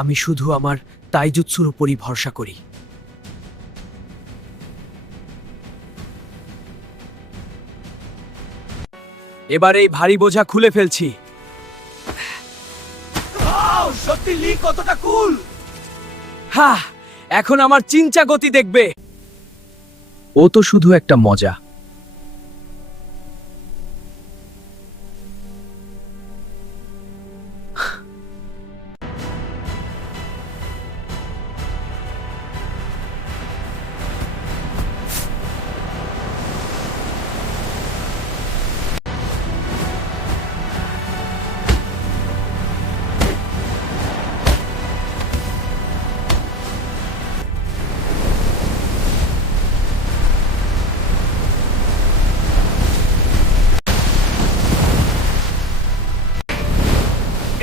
আমি শুধু আমার তাইজুৎসুর উপরই ভরসা করি। এবার এই ভারী বোঝা খুলে ফেলছি। সত্যি লি কতটা কুল! হ্যাঁ, এখন আমার চিন্তা গতি দেখবে। ও তো শুধু একটা মজা।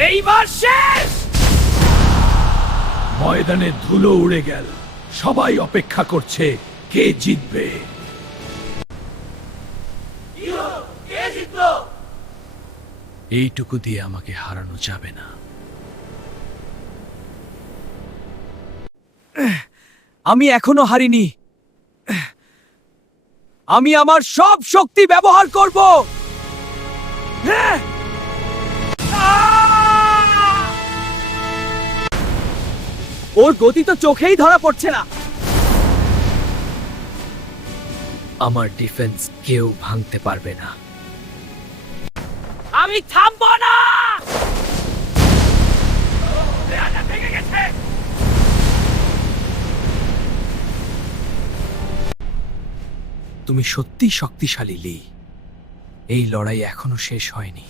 এইবার শেষ! ময়দানে ধুলো উড়ে গেল। সবাই অপেক্ষা করছে কে জিতবে। এইটুকু দিয়ে আমাকে হারানো যাবে না। আমি এখনো হারিনি। আমি আমার সব শক্তি ব্যবহার করব। হ্যাঁ! ওর গতি তো চোখেই ধরা পড়ছে না। আমার ডিফেন্স কেউ ভাঙতে পারবে না। আমি থামবো না। ভেঙে গেছে। তুমি সত্যিই শক্তিশালী লি। এই লড়াই এখনো শেষ হয়নি।